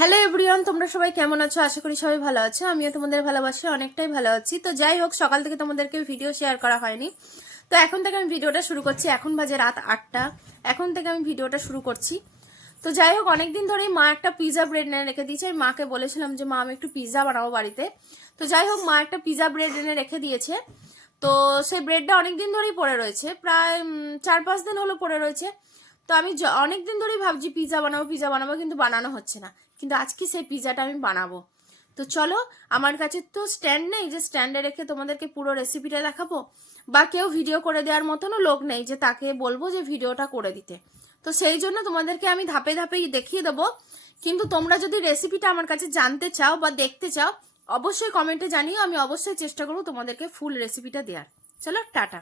Hello everyone, তোমরা সবাই কেমন আছো? আশা করি সবাই ভালো আছো। আমিও তোমাদের ভালোবাসি, অনেকটাই ভালো আছি। তো যাই হোক, সকাল থেকে তোমাদেরকে ভিডিও শেয়ার করা হয়নি, তো এখন থেকে আমি ভিডিওটা শুরু করছি। এখন বাজে রাত 8টা, এখন থেকে আমি ভিডিওটা শুরু করছি। তো যাই হোক, অনেকদিন ধরেই মা একটা পিৎজা ব্রেড এনে রেখে দিয়েছে। আমি মাকে বলেছিলাম যে মা আমি একটু পিৎজা বানাবো বাড়িতে। তো যাই হোক, মা একটা পিৎজা ব্রেড এনে রেখে দিয়েছে। তো সেই ব্রেডটা অনেকদিন ধরেই পড়ে রয়েছে, প্রায় 4-5 দিন হলো পড়ে রয়েছে। তো আমি অনেকদিন ধরেই ভাবছি পিৎজা বানাবো, কিন্তু বানানো হচ্ছে না। কিন্তু আজকে সেই পিৎজাটা আমি বানাবো। তো চলো, আমার কাছে তো স্ট্যান্ড নেই যে স্ট্যান্ডে রেখে তোমাদেরকে পুরো রেসিপিটা দেখাবো, বা কেউ ভিডিও করে দেওয়ার মতনও লোক নেই যে তাকে বলবো যে ভিডিওটা করে দিতে। তো সেই জন্য তোমাদেরকে আমি ধাপে ধাপেই দেখিয়ে দেবো। কিন্তু তোমরা যদি রেসিপিটা আমার কাছে জানতে চাও বা দেখতে চাও, অবশ্যই কমেন্টে জানিও। আমি অবশ্যই চেষ্টা করবো তোমাদেরকে ফুল রেসিপিটা দেওয়ার। চলো, টাটা।